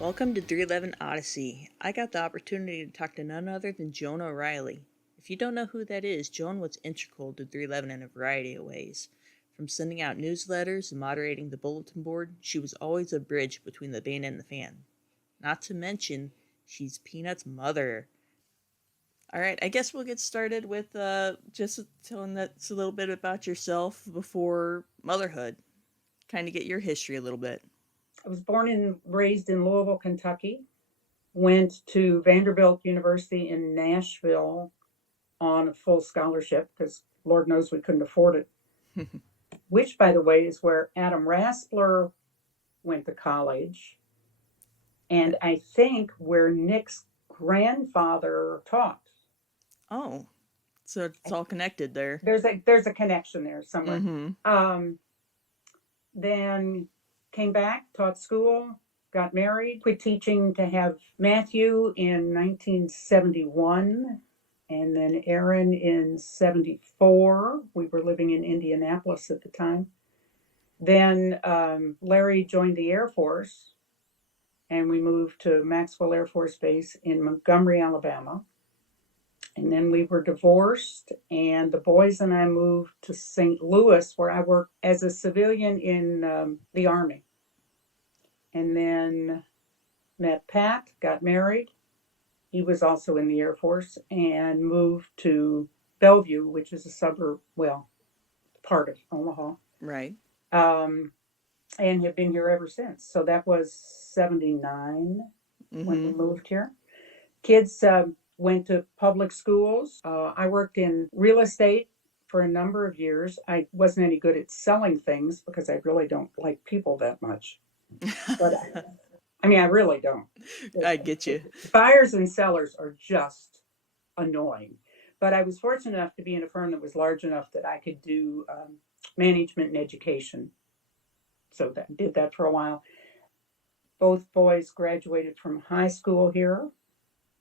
Welcome to 311 Odyssey. I got the opportunity to talk to none other than Joan O'Reilly. If you don't know who that is, Joan was integral to 311 in a variety of ways. From sending out newsletters and moderating the bulletin board, she was always a bridge between the band and the fan. Not to mention, she's Peanut's mother. All right, I guess we'll get started with just telling us a little bit about yourself before motherhood. Kind of get your history a little bit. I was born and raised in Louisville, Kentucky. Went to Vanderbilt University in Nashville on a full scholarship because Lord knows we couldn't afford it. Which, by the way, is where Adam Raspler went to college, and I think where Nick's grandfather taught. Oh, so it's all connected there. There's a connection there somewhere. Mm-hmm. Then came back, taught school, got married, quit teaching to have Matthew in 1971, and then Aaron in 74. We were living in Indianapolis at the time. Then Larry joined the Air Force, and we moved to Maxwell Air Force Base in Montgomery, Alabama. And then we were divorced, and the boys and I moved to St. Louis, where I worked as a civilian in the Army. And then met Pat, got married. He was also in the Air Force, and moved to Bellevue, which is a suburb, well, part of Omaha. Right. And have been here ever since. So that was 79 when we moved here. Kids went to public schools. I worked in real estate for a number of years. I wasn't any good at selling things because I really don't like people that much. But I mean, I really don't. I get you. Buyers and sellers are just annoying. But I was fortunate enough to be in a firm that was large enough that I could do management and education. So that did that for a while. Both boys graduated from high school here.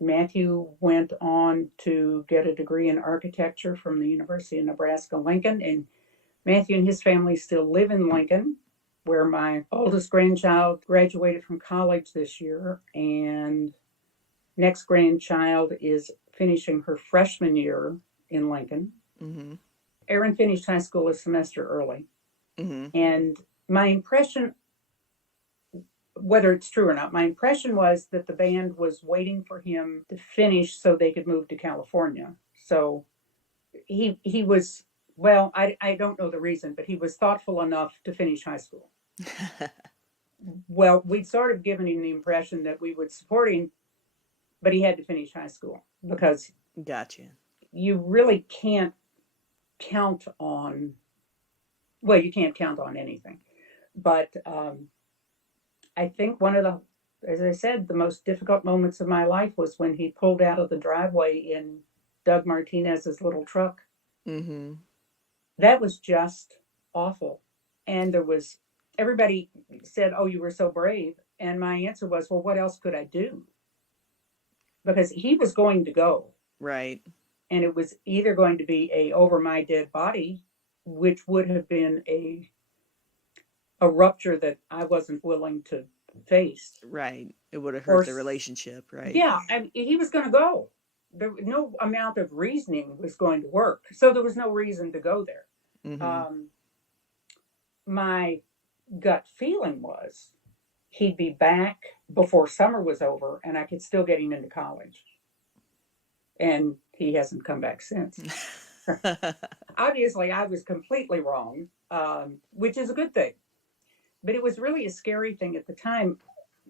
Matthew went on to get a degree in architecture from the University of Nebraska-Lincoln, and Matthew and his family still live in Lincoln, where my oldest grandchild graduated from college this year, and next grandchild is finishing her freshman year in Lincoln. Mm-hmm. Aaron finished high school a semester early. Mm-hmm. And my impression, whether it's true or not, my impression was that the band was waiting for him to finish so they could move to California. So he was, well, I don't know the reason, but he was thoughtful enough to finish high school. Well, we'd sort of given him the impression that we would support him, but he had to finish high school because Gotcha. you really can't count on, well, you can't count on anything. But I think one of the, as I said, the most difficult moments of my life was when he pulled out of the driveway in Doug Martinez's little truck. Mm-hmm. That was just awful. And there was, everybody said, "Oh, you were so brave." And my answer was, well, what else could I do? Because he was going to go. Right. And it was either going to be a over my dead body, which would have been a rupture that I wasn't willing to face. Right. It would have hurt the relationship, right? Yeah, and he was going to go. There, no amount of reasoning was going to work, so there was no reason to go there. Mm-hmm. My gut feeling was he'd be back before summer was over, and I could still get him into college. And he hasn't come back since. Obviously, I was completely wrong, which is a good thing. But it was really a scary thing at the time.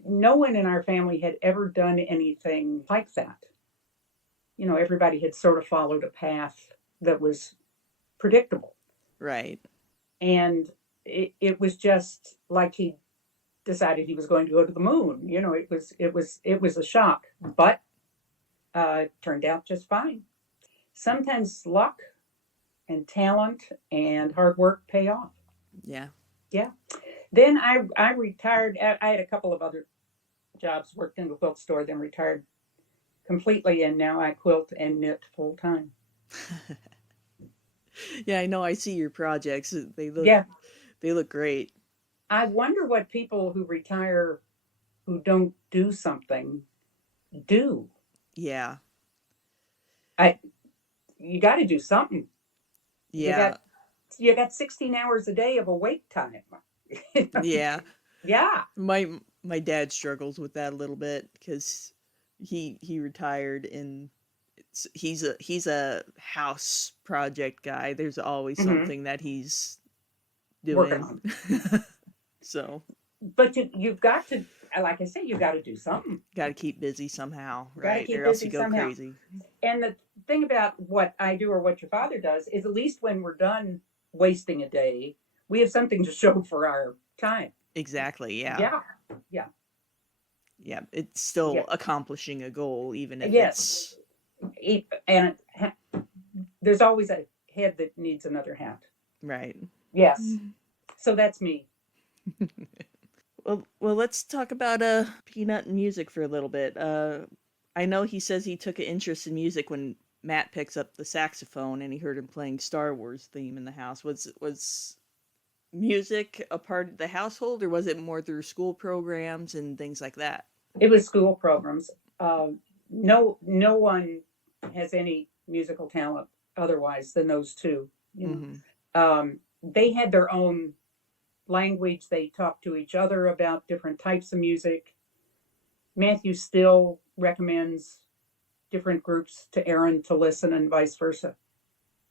No one in our family had ever done anything like that. You know, everybody had sort of followed a path that was predictable. Right. And it was just like he decided he was going to go to the moon. You know, it was a shock, but turned out just fine. Sometimes luck and talent and hard work pay off. Yeah. Yeah. Then I retired. I had a couple of other jobs, worked in a quilt store, then retired completely, and now I quilt and knit full time. Yeah, I know. I see your projects. They look Yeah. they look great. I wonder what people who retire who don't do something do. Yeah. I You got to do something. You Yeah. got you got 16 hours a day of awake time. Yeah. Yeah. My dad struggles with that a little bit because he retired and he's a house project guy. There's always Hmm. something that he's Working doing. on. So, But you've got to, like I say, you got to do something. got to keep busy somehow, Got to right? keep Or else you busy go somehow. crazy. And the thing about what I do or what your father does is at least when we're done wasting a day, we have something to show for our time. Exactly. Yeah. Yeah. Yeah. Yeah. It's still Yeah. accomplishing a goal, even if Yes. it's And there's always a head that needs another hat. right. Yes. So that's me. Well, let's talk about Peanut and music for a little bit. I know he says he took an interest in music when Matt picks up the saxophone and he heard him playing Star Wars theme in the house. Was music a part of the household, or was it more through school programs and things like that? It was school programs. No one has any musical talent otherwise than those two. Mm-hmm. They had their own language. They talked to each other about different types of music. Matthew still recommends different groups to Aaron to listen and vice versa.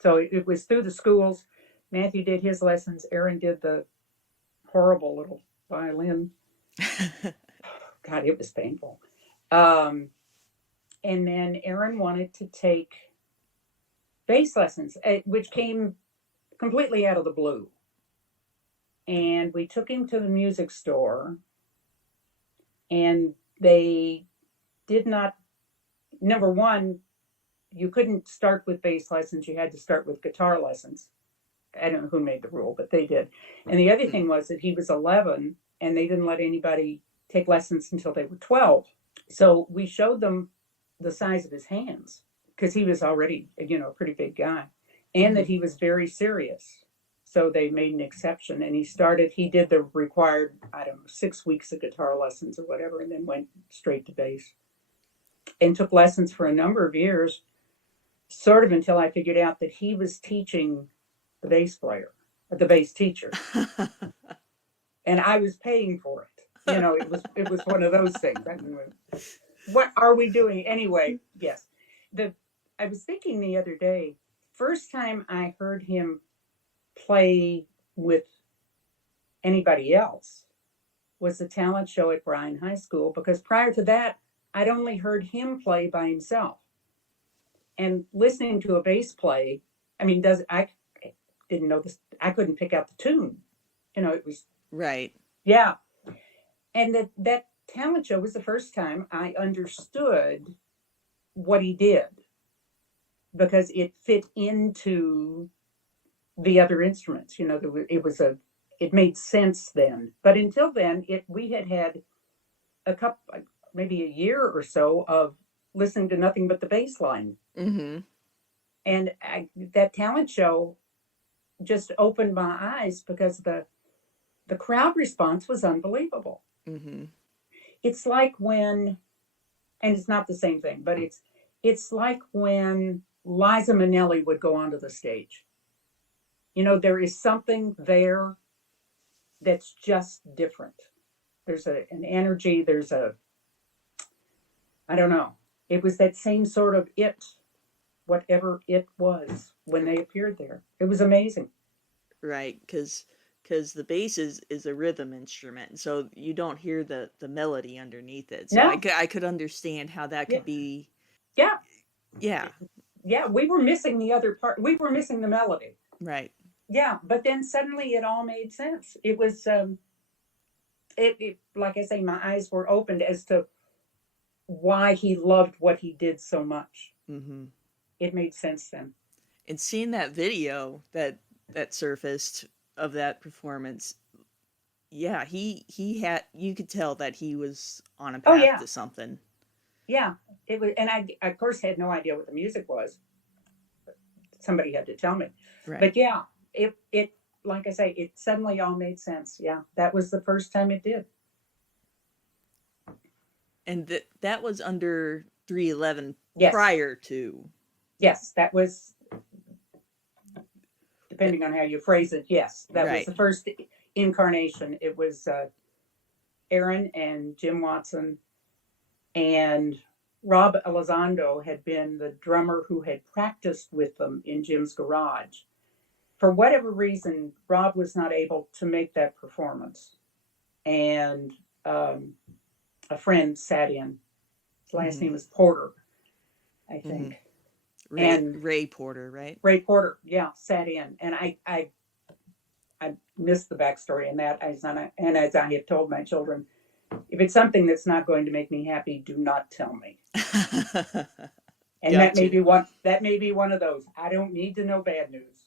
So it was through the schools. Matthew did his lessons. Aaron did the horrible little violin. God, it was painful. Um, and then Aaron wanted to take bass lessons, which came completely out of the blue. And we took him to the music store, and they did not. Number one, you couldn't start with bass lessons; you had to start with guitar lessons. I don't know who made the rule, but they did. And the other Hmm. thing was that he was 11, and they didn't let anybody take lessons until they were 12. So we showed them the size of his hands because he was already, a pretty big guy, and that Mm-hmm. he was very serious. So they made an exception, and he did the required, I don't know, 6 weeks of guitar lessons or whatever, and then went straight to bass and took lessons for a number of years, sort of until I figured out that he was teaching the bass player, the bass teacher, and I was paying for it. It was one of those things. I mean, what are we doing anyway? Yes. The I was thinking the other day, first time I heard him play with anybody else was the talent show at Bryan High School, because prior to that I'd only heard him play by himself. And listening to a bass play, I mean, does I didn't know this, I couldn't pick out the tune. It was, Right. yeah. And that talent show was the first time I understood what he did, because it fit into the other instruments. It made sense then. But until then, we had a couple, maybe a year or so of listening to nothing but the bass line. Mm-hmm. And that talent show just opened my eyes, because the crowd response was unbelievable. Mm-hmm. It's like when, and it's not the same thing, but it's like when Liza Minnelli would go onto the stage. There is something there that's just different. There's an energy. I don't know. It was that same sort of whatever it was when they appeared there. It was amazing. Right, because the bass is a rhythm instrument, so you don't hear the melody underneath it. So No, I could understand how that yeah, could be. yeah, Yeah. yeah. We were missing the other part. We were missing the melody. Right. Yeah, but then suddenly it all made sense. It was, like I say, my eyes were opened as to why he loved what he did so much. Mm-hmm. It made sense then. And seeing that video that surfaced of that performance, yeah, he had, you could tell that he was on a Oh path yeah, to something. yeah. It was, and I of course had no idea what the music was. Somebody had to tell me. Right. But yeah, it like I say, it suddenly all made sense. Yeah, that was the first time it did. And that was under 311 Yes, prior to. yes, that was, depending on how you phrase it, yes, that was Right. the first incarnation. It was Aaron and Jim Watson, and Rob Elizondo had been the drummer who had practiced with them in Jim's garage. For whatever reason, Rob was not able to make that performance, and a friend sat in. His last Mm-hmm. name was Porter, I Mm-hmm. think, Ray and Ray Porter, right? Ray Porter, yeah, sat in, and I missed the backstory in that, and as I have told my children, if it's something that's not going to make me happy, do not tell me. And Gotcha. that may be one of those. I don't need to know bad news.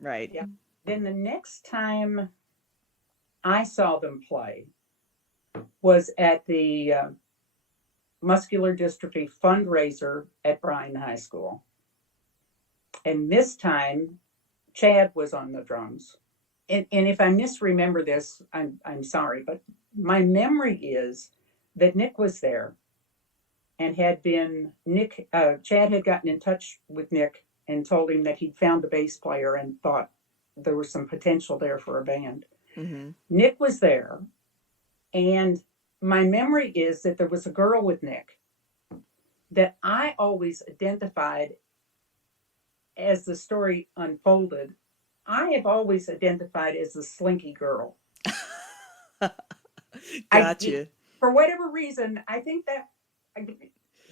Right. Yeah. Then the next time I saw them play was at the muscular dystrophy fundraiser at Bryan High School. And this time, Chad was on the drums. And if I misremember this, I'm sorry, but my memory is that Nick was there and Chad had gotten in touch with Nick and told him that he'd found a bass player and thought there was some potential there for a band. Mm-hmm. Nick was there, and my memory is that there was a girl with Nick that I always identified as the story unfolded. I have always identified as the slinky girl. I, Gotcha. for whatever reason, I think that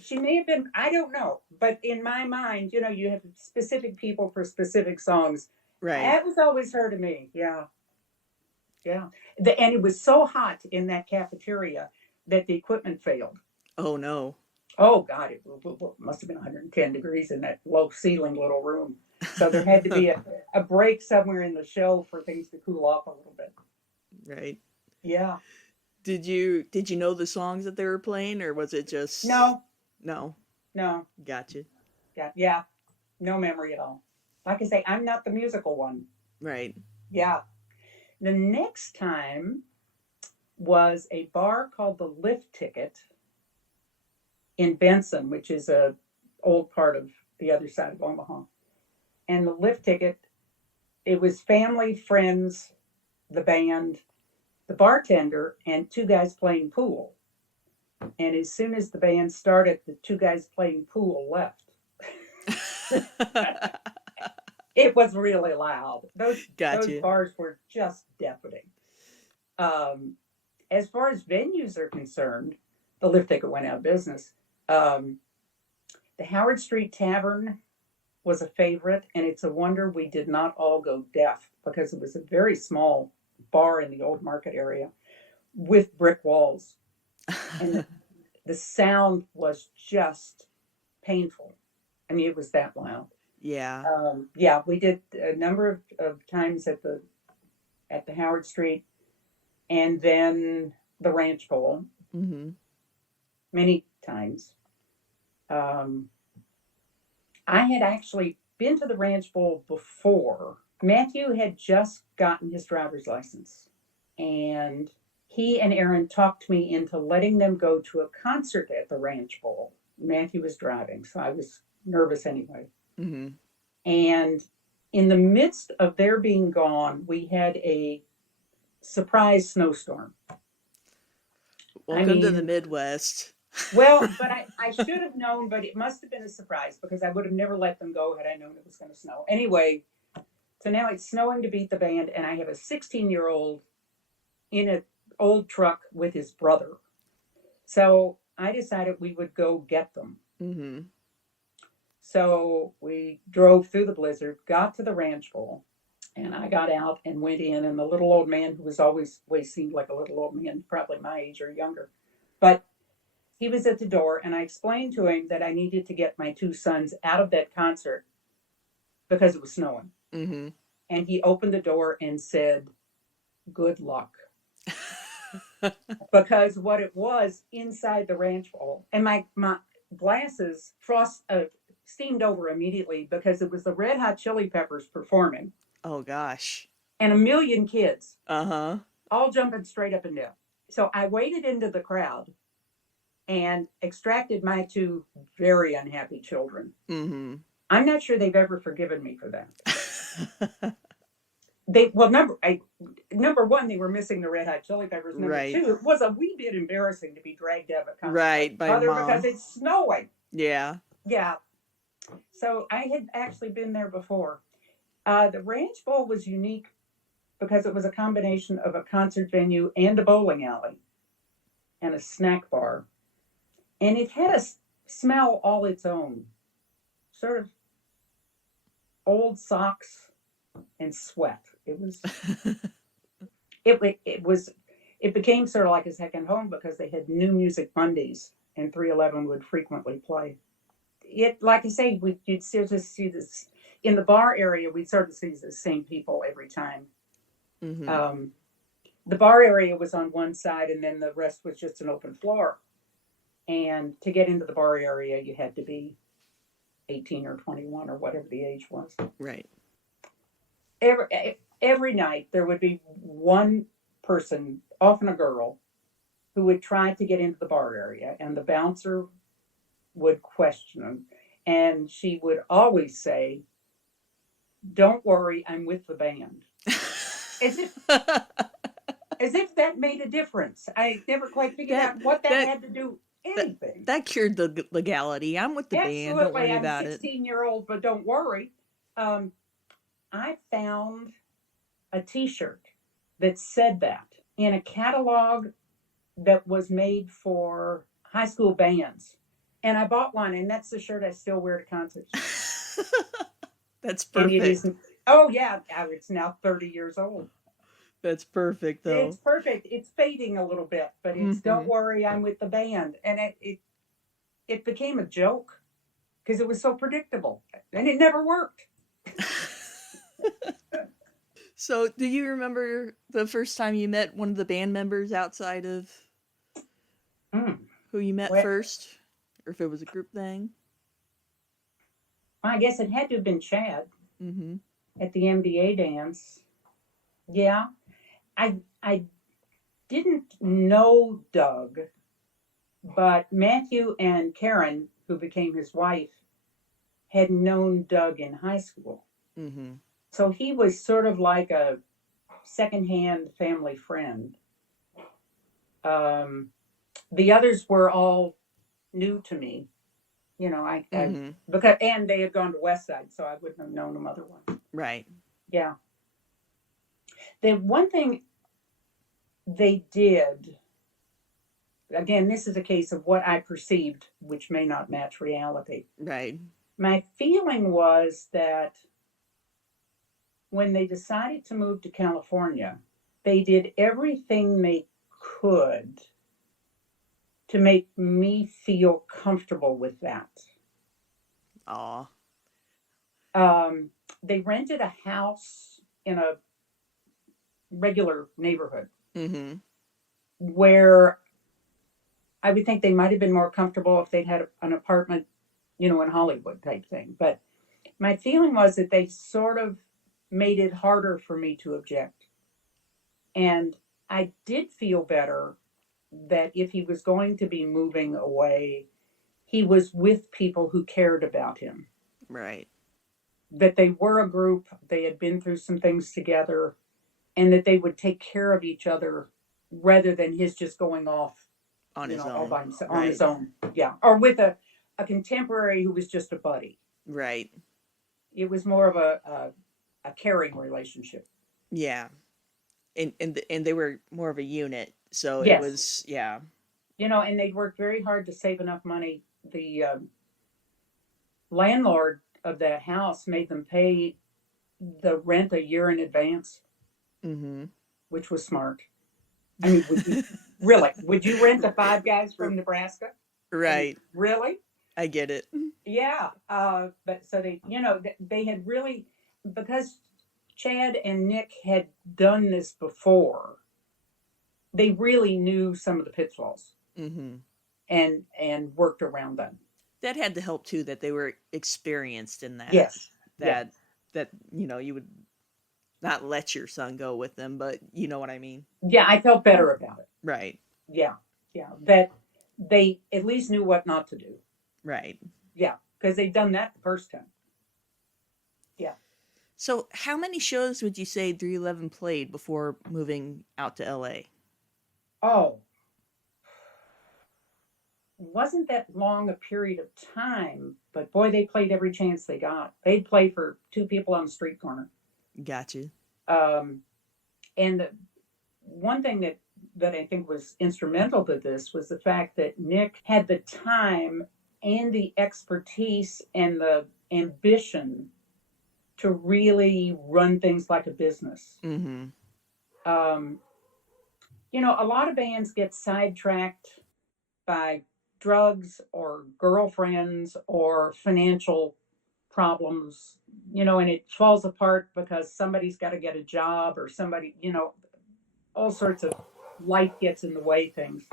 she may have been, I don't know, but in my mind, you have specific people for specific songs. Right. That was always her to me. Yeah. Yeah. And it was so hot in that cafeteria that the equipment failed. Oh no. Oh, God, it must have been 110 degrees in that low ceiling little room. So there had to be a break somewhere in the show for things to cool off a little bit. Right. Yeah. Did you know the songs that they were playing, or was it just No, no? no. Gotcha. Yeah. Yeah. No memory at all. Like I say, I'm not the musical one. Right. Yeah. The next time was a bar called the Lift Ticket in Benson, which is a old part of the other side of Omaha. And the Lift Ticket, it was family, friends, the band, the bartender, and two guys playing pool. And as soon as the band started, the two guys playing pool left. It was really loud. Those Gotcha. bars were just deafening. Um, as far as venues are concerned, the Lift Ticket went out of business. Um, the Howard Street Tavern was a favorite, and it's a wonder we did not all go deaf because it was a very small bar in the old market area with brick walls, and the sound was just painful. I mean, it was that loud. Yeah. Yeah, we did a number of times at the Howard Street, and then the Ranch Bowl Mm-hmm. many times. Um, I had actually been to the Ranch Bowl before. Matthew had just gotten his driver's license, and he and Aaron talked me into letting them go to a concert at the Ranch Bowl. Matthew was driving, so I was nervous anyway. Mm-hmm. And in the midst of their being gone, we had a surprise snowstorm. I Welcome to the mean, Midwest. well, but I should have known, but it must have been a surprise because I would have never let them go had I known it was going to snow. Anyway, so now it's snowing to beat the band, and I have a 16-year-old in an old truck with his brother. So I decided we would go get them. Mm-hmm. So we drove through the blizzard, got to the Ranch Bowl, and I got out and went in, and the little old man, who was always seemed like a little old man, probably my age or younger, but he was at the door, and I explained to him that I needed to get my two sons out of that concert because it was snowing. Mm-hmm. And he opened the door and said, "Good luck." Because what it was inside the Ranch Bowl, and my glasses steamed over immediately because it was the Red Hot Chili Peppers performing, Oh gosh. and a million kids Uh-huh. all jumping straight up and down. So I waded into the crowd, and extracted my two very unhappy children. Mm-hmm. I'm not sure they've ever forgiven me for that. Number one, they were missing the Red Hot Chili Peppers. Number Right. two, it was a wee bit embarrassing to be dragged out of a concert by Right, by mother because mom. it's snowing. Yeah. Yeah. So I had actually been there before. The Ranch Bowl was unique because it was a combination of a concert venue and a bowling alley and a snack bar. And it had a smell all its own, sort of old socks and sweat. It became sort of like a second home because they had New Music Mondays and 311 would frequently play. It, like I say, you'd still just see this in the bar area. We'd sort of see the same people every time. Mm-hmm. The bar area was on one side, and then the rest was just an open floor. And to get into the bar area, you had to be 18 or 21 or whatever the age was. Right. Every night there would be one person, often a girl, who would try to get into the bar area, and the bouncer would question them, and she would always say, "Don't worry, I'm with the band," as if that made a difference. I never quite figured out what that had to do anything. That cured the legality. I'm with the band. Don't Absolutely, worry I'm a about it. 16-year-old, but don't worry. I found a T-shirt that said that in a catalog that was made for high school bands. And I bought one, and that's the shirt I still wear to concerts. That's And perfect. it is, oh yeah, it's now 30 years old. That's perfect, though. It's perfect. It's fading a little bit, but it's don't worry, I'm with the band. And it became a joke because it was so predictable, and it never worked. So, do you remember the first time you met one of the band members outside of who you met first? Or if it was a group thing? I guess it had to have been Chad at the MBA dance. Yeah. I didn't know Doug, but Matthew and Karen, who became his wife, had known Doug in high school. Mm-hmm. So he was sort of like a secondhand family friend. The others were all new to me, you know. Because and they had gone to West Side, so I wouldn't have known them otherwise. Right. Yeah. The one thing they did, again, this is a case of what I perceived, which may not match reality. Right. My feeling was that when they decided to move to California, they did everything they could to make me feel comfortable with that. Aw. They rented a house in a regular neighborhood where I would think they might have been more comfortable if they'd had an apartment, in Hollywood type thing. But my feeling was that they sort of made it harder for me to object. And I did feel better that if he was going to be moving away, he was with people who cared about him. Right. That they were a group, they had been through some things together, and that they would take care of each other rather than his just going off on his own. All by himself, on his own. Yeah. Or with a contemporary who was just a buddy. Right. It was more of a caring relationship. Yeah. And they were more of a unit. So it was, yeah. And they'd worked very hard to save enough money. The landlord of that house made them pay the rent a year in advance, which was smart. I mean, would you rent the Five Guys from Nebraska? Right. Really? I get it. Yeah. But so they had really, because Chad and Nick had done this before, they really knew some of the pitfalls and worked around them. That had to help too, that they were experienced in that. Yes. That you would not let your son go with them, but you know what I mean? Yeah, I felt better about it. Right. Yeah. Yeah. they at least knew what not to do. Right. Yeah, because they'd done that the first time. Yeah. So, how many shows would you say 311 played before moving out to LA? Oh, wasn't that long a period of time, but boy, they played every chance they got. They'd play for two people on the street corner. Gotcha. Um, and the one thing that I think was instrumental to this was the fact that Nick had the time and the expertise and the ambition to really run things like a business. Mm-hmm. Um, a lot of bands get sidetracked by drugs or girlfriends or financial problems, and it falls apart because somebody's got to get a job or somebody, all sorts of life gets in the way things.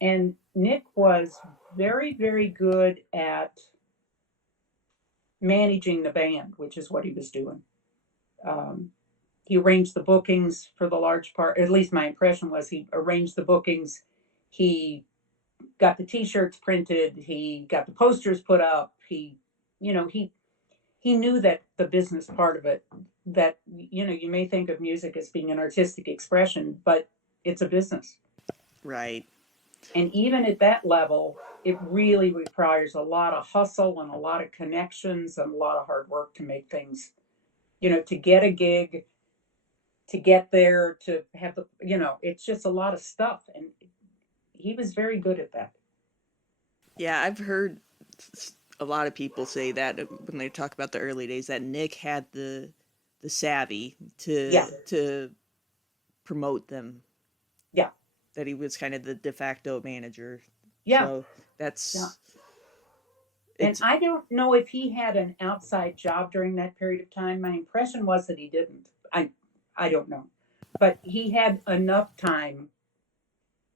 And Nick was very, very good at managing the band, which is what he was doing. Um, he arranged the bookings for the large part. At least my impression was he arranged the bookings. He got the T-shirts printed. He got the posters put up. He knew that the business part of it. That you may think of music as being an artistic expression, but it's a business. Right. And even at that level, it really requires a lot of hustle and a lot of connections and a lot of hard work to make things, to get a gig, to get there, to have it's just a lot of stuff. And he was very good at that. Yeah, I've heard a lot of people say that when they talk about the early days that Nick had the savvy Yeah. to promote them. Yeah. That he was kind of the de facto manager. Yeah. So that's yeah. And I don't know if he had an outside job during that period of time. My impression was that he didn't. I don't know. But he had enough time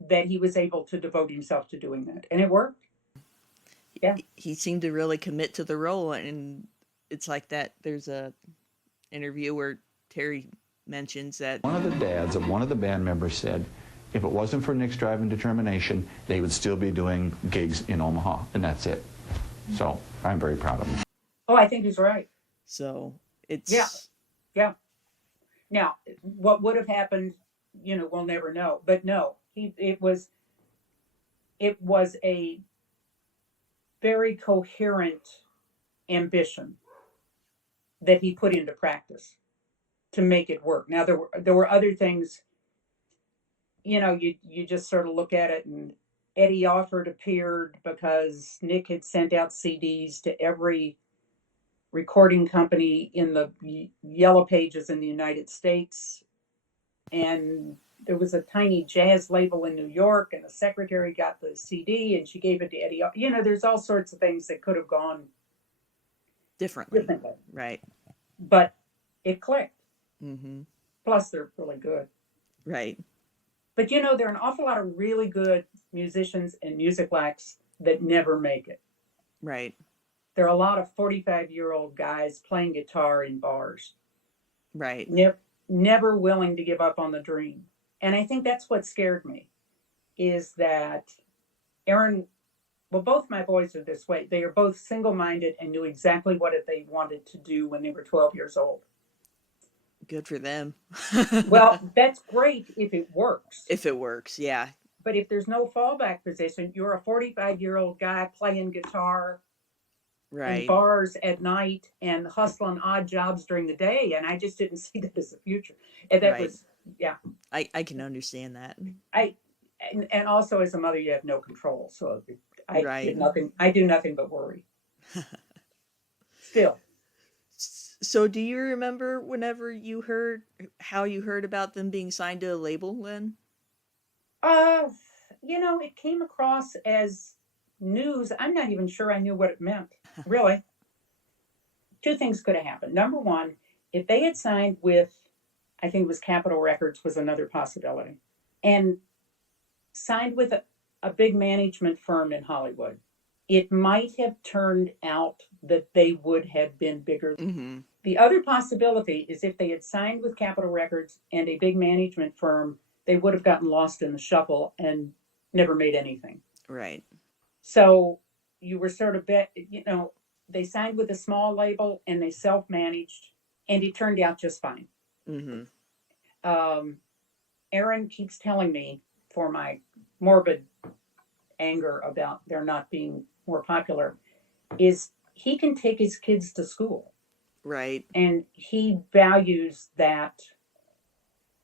that he was able to devote himself to doing that. And it worked. Yeah. He seemed to really commit to the role, and it's like that. There's a interview where Terry mentions that one of the dads of one of the band members said if it wasn't for Nick's drive and determination, they would still be doing gigs in Omaha, and that's it. So I'm very proud of him. Oh, I think he's right. So it's yeah. Now, what would have happened, we'll never know. But no, it was a very coherent ambition that he put into practice to make it work. Now there were other things, you just sort of look at it, and Eddie Offord appeared because Nick had sent out CDs to every recording company in the yellow pages in the United States. And there was a tiny jazz label in New York, and the secretary got the CD and she gave it to Eddie. There's all sorts of things that could have gone differently. Right. But it clicked. Mm-hmm. Plus, they're really good. Right. But there are an awful lot of really good musicians and music acts that never make it. Right. There are a lot of 45-year-old guys playing guitar in bars. Right. Never willing to give up on the dream. And I think that's what scared me, is that Aaron, well, both my boys are this way. They are both single-minded and knew exactly what they wanted to do when they were 12 years old. Good for them. Well, that's great if it works. If it works, yeah. But if there's no fallback position, you're a 45-year-old guy playing guitar in bars at night and hustling odd jobs during the day. And I just didn't see that as a future. And that was, yeah. I can understand that. And also as a mother, you have no control. So I do nothing but worry. Still. So do you remember whenever how you heard about them being signed to a label then? It came across as news. I'm not even sure I knew what it meant, really. Two things could have happened. Number one, if they had signed with, I think it was Capitol Records was another possibility, and signed with a big management firm in Hollywood, it might have turned out that they would have been bigger. Mm-hmm. The other possibility is if they had signed with Capitol Records and a big management firm, they would have gotten lost in the shuffle and never made anything. Right. So you were sort of they signed with a small label and they self-managed, and it turned out just fine. Mm-hmm. Um, Aaron keeps telling me, for my morbid anger about their not being more popular, is he can take his kids to school, Right. and he values that.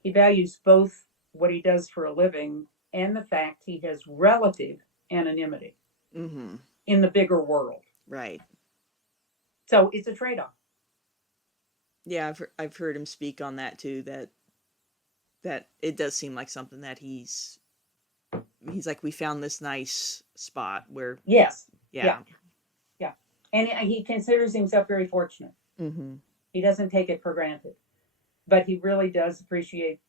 He values both what he does for a living and the fact he has relative anonymity Mm-hmm. in the bigger world. Right. So it's a trade-off. Yeah, I've heard him speak on that too. That it does seem like something that he's like, we found this nice spot where, Yes. yeah. Yeah. Yeah. And he considers himself very fortunate. Mm-hmm. He doesn't take it for granted, but he really does appreciate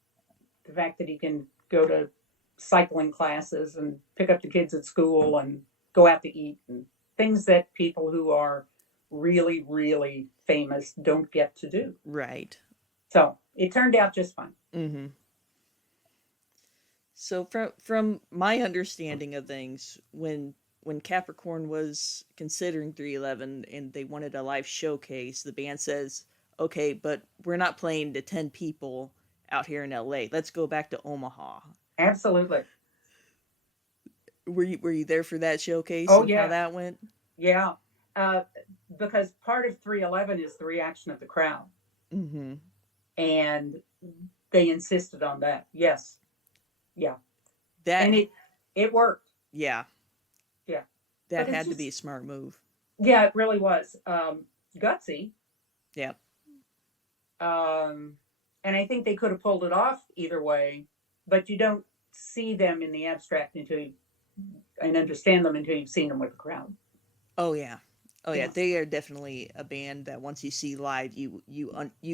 the fact that he can go to cycling classes and pick up the kids at school and go out to eat, and things that people who are really, really famous don't get to do. Right. So it turned out just fine. Mm-hmm. So from my understanding of things, when Capricorn was considering 311 and they wanted a live showcase, the band says, "Okay, but we're not playing to 10 people out here in LA. Let's go back to Omaha." Absolutely. Were you there for that showcase Oh, and how yeah. that went? Yeah. Uh, because part of 311 is the reaction of the crowd. Mm-hmm. And they insisted on that. Yes. Yeah. That And it worked. yeah, Yeah. that But it's had to just, be a smart move. yeah, it really was. Gutsy. Yeah. And I think they could have pulled it off either way, but you don't see them in the abstract and understand them until you've seen them with the crowd. Oh yeah. Oh yeah, Yeah. they are definitely a band that once you see live, you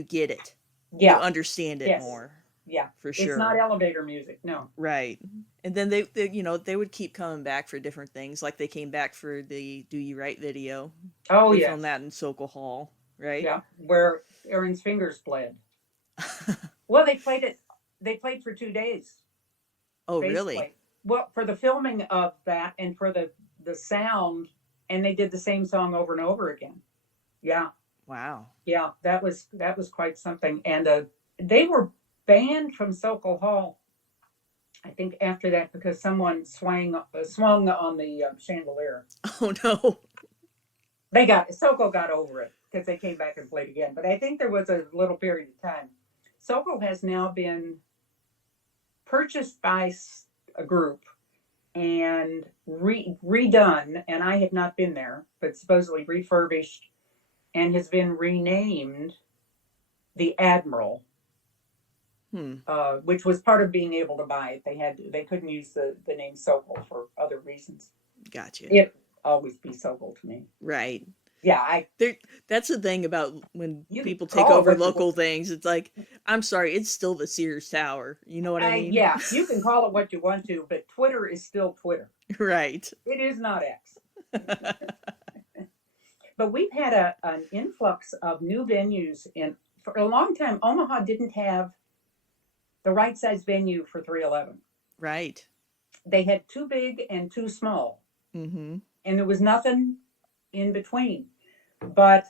get it. You Yeah. understand it Yes. more. Yeah. For It's not sure. elevator music. No. Right. And then they would keep coming back for different things. Like they came back for the Do You Right video. Oh, They yes. filmed that in Sokol Hall, right? Yeah. Where Aaron's fingers bled. Well, they played it. They played for 2 days, Oh, really? basically. Well, for the filming of that and for the sound, and they did the same song over and over again. Yeah, Wow. yeah, that was quite something. And they were banned from Sokol Hall, I think, after that because someone swung on the chandelier. Oh no. Sokol got over it because they came back and played again. But I think there was a little period of time. Sokol has now been purchased by a group and redone, and I have not been there, but supposedly refurbished and has been renamed the Admiral, Hmm. which was part of being able to buy it. They couldn't use the name Sokol for other reasons. Gotcha. It always be Sokol to me. Right. Yeah, That's the thing about when You people call take it over what you local want. things. It's like, I'm sorry, it's still the Sears Tower. You know what I mean? Yeah, you can call it what you want to, but Twitter is still Twitter. Right. It is not X. But we've had an influx of new venues for a long time. Omaha didn't have the right size venue for 311. Right. They had too big and too small, Mm-hmm. and there was nothing in between. But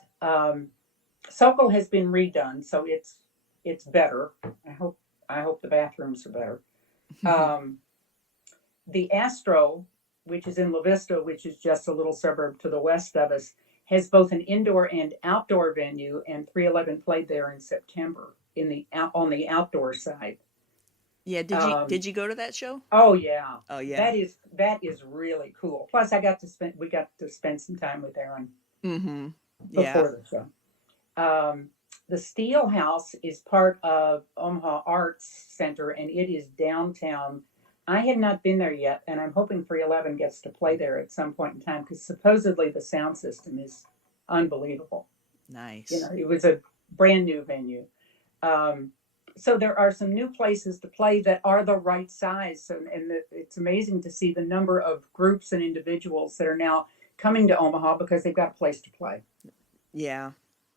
Sokol has been redone, so it's better. I hope the bathrooms are better. The Astro, which is in La Vista, which is just a little suburb to the west of us, has both an indoor and outdoor venue, and 311 played there in September on the outdoor side. Yeah, did you go to that show? Oh yeah, Oh yeah. that is really cool. Plus, we got to spend some time with Aaron Mm-hmm. Yeah. before the show. The Steel House is part of Omaha Arts Center, and it is downtown. I have not been there yet, and I'm hoping 311 gets to play there at some point in time because supposedly the sound system is unbelievable. Nice. It was a brand new venue. So there are some new places to play that are the right size, and it's amazing to see the number of groups and individuals that are now coming to Omaha because they've got a place to play. Yeah.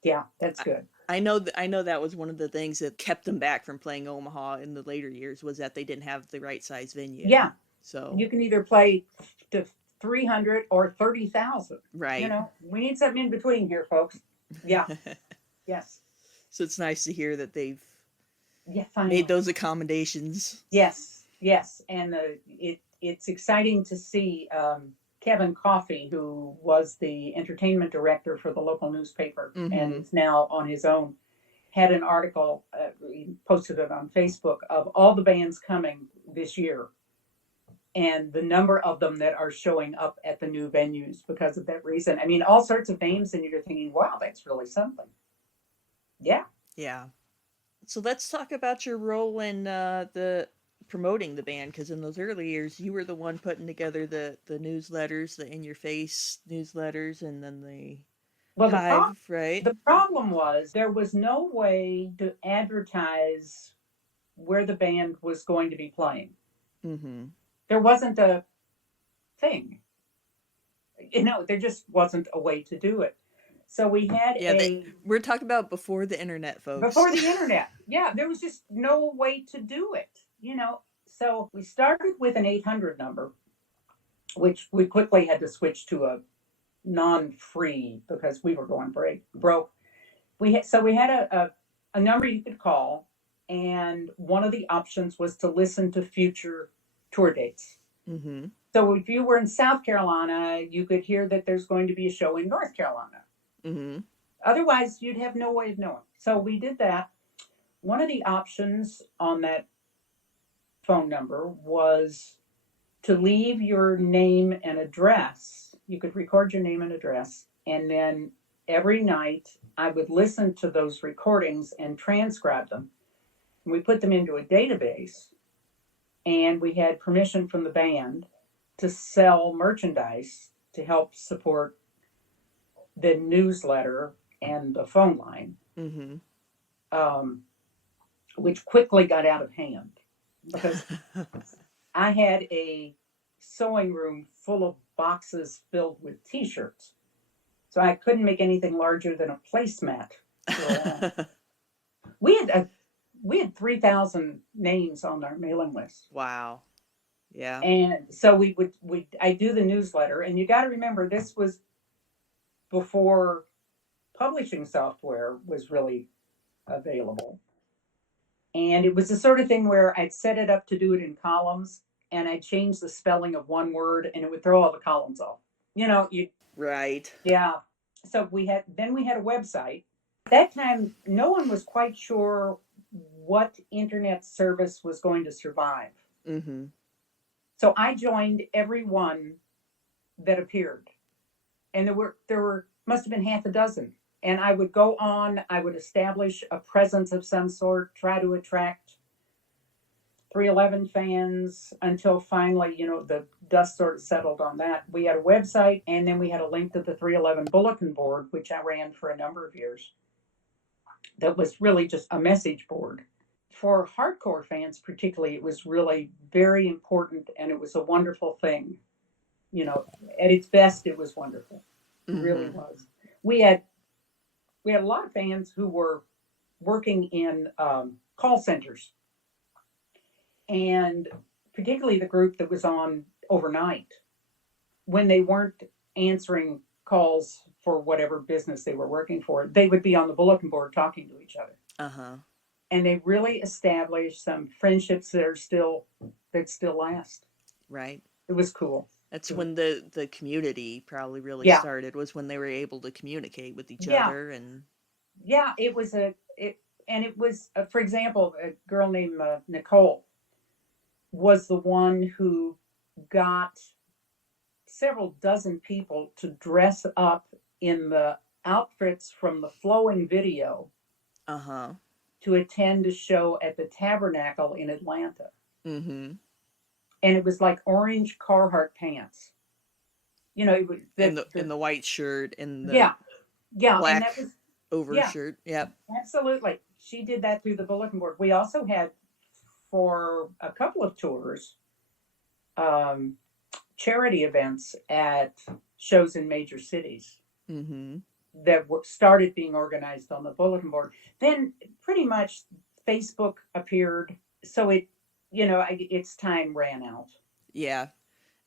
Yeah, that's good. I know that was one of the things that kept them back from playing Omaha in the later years was that they didn't have the right size venue. Yeah. So You can either play to 300 or 30,000. Right. You know, we need something in between here, folks. Yeah. Yes. So it's nice to hear that they've Yeah. made Finally. those accommodations. Yes. Yes. And it's exciting to see Kevin Coffey, who was the entertainment director for the local newspaper and Mm-hmm. is now on his own, had an article, he posted it on Facebook, of all the bands coming this year and the number of them that are showing up at the new venues because of that reason. I mean, all sorts of names, and you're thinking, wow, that's really something. Yeah. Yeah. So let's talk about your role in the promoting the band, because in those early years you were the one putting together the newsletters, the in your face newsletters, and then the Well, hive, right? the problem was there was no way to advertise where the band was going to be playing. Mm-hmm. There wasn't a thing. You know, there just wasn't a way to do it. So we had Yeah, we're talking about before the internet, folks. before the internet. Yeah, there was just no way to do it, you know. So we started with an 800 number, which we quickly had to switch to a non-free because we were going broke. We had a number you could call, and one of the options was to listen to future tour dates. Mm-hmm. So if you were in South Carolina, you could hear that there's going to be a show in North Carolina. Mm-hmm. Otherwise, you'd have no way of knowing. So we did that. One of the options on that phone number was to leave your name and address. You could record your name and address, and then every night I would listen to those recordings and transcribe them. And we put them into a database, and we had permission from the band to sell merchandise to help support the newsletter and the phone line, Mm-hmm. which quickly got out of hand because I had a sewing room full of boxes filled with T-shirts. So I couldn't make anything larger than a placemat. We had 3,000 names on our mailing list. Wow. Yeah. And so I do the newsletter, and you got to remember this was before publishing software was really available. And it was the sort of thing where I'd set it up to do it in columns, and I'd change the spelling of one word, and it would throw all the columns off. You know, Right. yeah. So we had a website. That time, no one was quite sure what internet service was going to survive. Mm-hmm. So I joined every one that appeared, and there were must have been half a dozen. And I would go on. I would establish a presence of some sort, try to attract 311 fans until finally, you know, the dust sort of settled on that. We had a website, and then we had a link to the 311 bulletin board, which I ran for a number of years. That was really just a message board. For hardcore fans, particularly, it was really very important, and it was a wonderful thing. You know, at its best, it was wonderful. It really was. We had a lot of fans who were working in call centers, and particularly the group that was on overnight, when they weren't answering calls for whatever business they were working for, they would be on the bulletin board talking to each other. Uh-huh. And they really established some friendships that still last. Right. It was cool. That's when the community probably really started, was when they were able to communicate with each other. And yeah, it was for example, a girl named Nicole was the one who got several dozen people to dress up in the outfits from the Flowing video to attend a show at the Tabernacle in Atlanta. Mm-hmm. And it was like orange Carhartt pants. You know, it was in the white shirt and the black and that was, overshirt. Yep. Absolutely. She did that through the bulletin board. We also had, for a couple of tours, charity events at shows in major cities that started being organized on the bulletin board. Then pretty much Facebook appeared. So its time ran out. Yeah.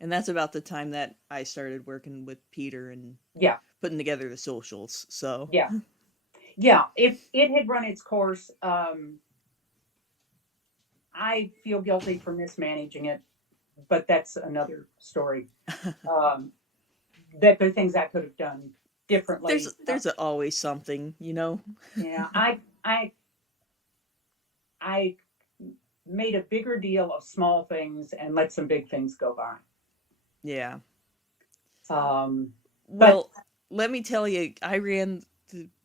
And that's about the time that I started working with Peter and Yeah, putting together the socials. So, yeah, yeah. It had run its course. I feel guilty for mismanaging it, but that's another story. Um, that there are things I could have done differently. there's always something, you know? Yeah, I made a bigger deal of small things and let some big things go by. Yeah. Um, but Well, let me tell you, I ran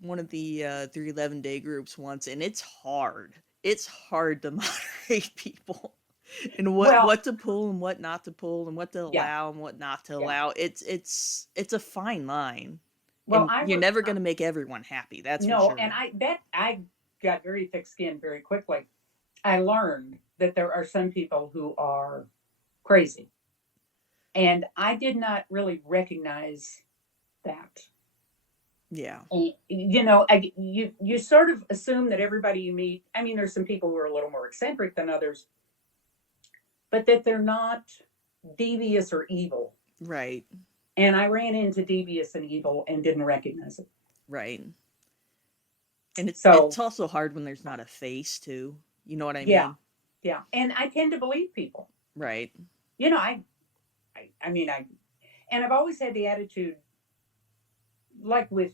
one of the 311 day groups once, and it's hard. It's hard to moderate people and well, what to pull and what not to pull and what to yeah, allow and what not to yeah. allow. It's a fine line, Well, and you're never going to make everyone happy. That's for no, and sure. I got very thick skinned very quickly. I learned that there are some people who are crazy, and I did not really recognize that. Yeah. And, you sort of assume that everybody you meet. I mean, there's some people who are a little more eccentric than others, but that they're not devious or evil. Right. And I ran into devious and evil and didn't recognize it. Right. And it's So also hard when there's not a face too. You know what I yeah, mean? yeah. And I tend to believe people. Right. You know, I mean, and I've always had the attitude, like with